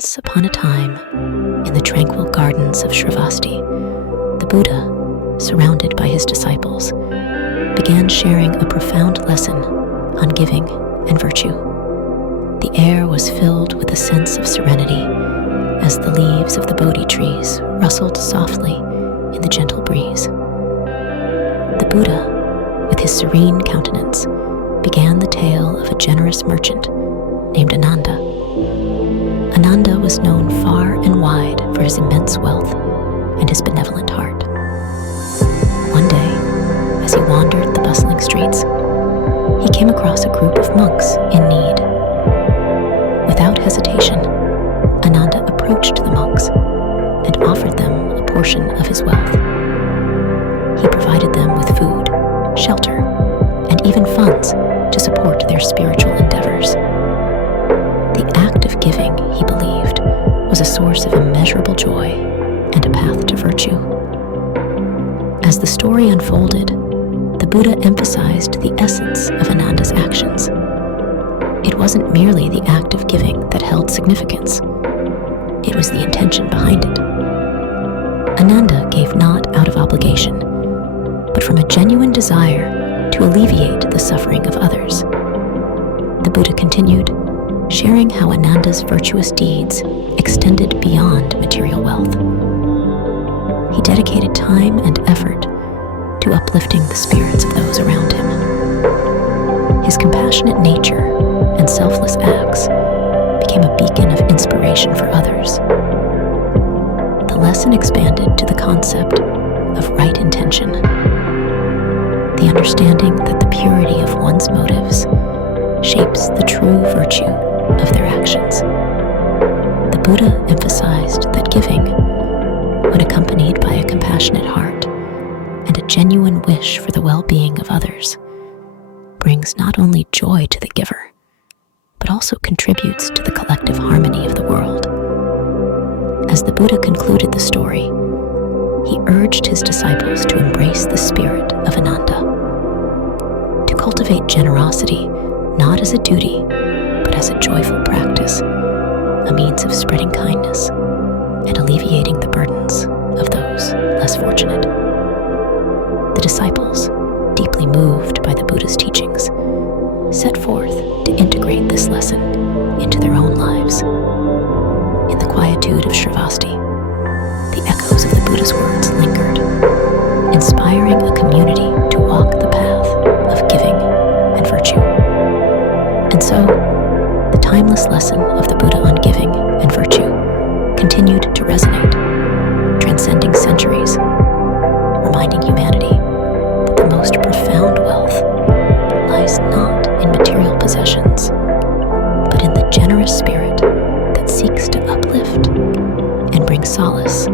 Once upon a time, in the tranquil gardens of Shravasti, the Buddha, surrounded by his disciples, began sharing a profound lesson on giving and virtue. The air was filled with a sense of serenity as the leaves of the Bodhi trees rustled softly in the gentle breeze. The Buddha, with his serene countenance, began the tale of a generous merchant named Ananda. Ananda was known far and wide for his immense wealth and his benevolent heart. One day, as he wandered the bustling streets, he came across a group of monks in need. Without hesitation, Ananda approached the monks and offered them a portion of his wealth. He provided them with food, shelter, and even funds to support their spiritual endeavors. The act of giving, he believed, was a source of immeasurable joy and a path to virtue. As the story unfolded, the Buddha emphasized the essence of Ananda's actions. It wasn't merely the act of giving that held significance. It was the intention behind it. Ananda gave not out of obligation, but from a genuine desire to alleviate the suffering of others. The Buddha continued, sharing how Ananda's virtuous deeds extended beyond material wealth. He dedicated time and effort to uplifting the spirits of those around him. His compassionate nature and selfless acts became a beacon of inspiration for others. The lesson expanded to the concept of right intention, the understanding that the purity of one's motives shapes the true virtue of their actions. The Buddha emphasized that giving, when accompanied by a compassionate heart and a genuine wish for the well-being of others, brings not only joy to the giver, but also contributes to the collective harmony of the world. As the Buddha concluded the story, he urged his disciples to embrace the spirit of Ananda, to cultivate generosity not as a duty, but as a joyful practice, a means of spreading kindness and alleviating the burdens of those less fortunate. The disciples, deeply moved by the Buddha's teachings, set forth to integrate this lesson into their own lives. In the quietude of Shravasti, the echoes of the Buddha's words lingered, inspiring a community to walk the path of giving and virtue. And so, the timeless lesson of the Buddha on giving and virtue continued to resonate, transcending centuries, reminding humanity that the most profound wealth lies not in material possessions, but in the generous spirit that seeks to uplift and bring solace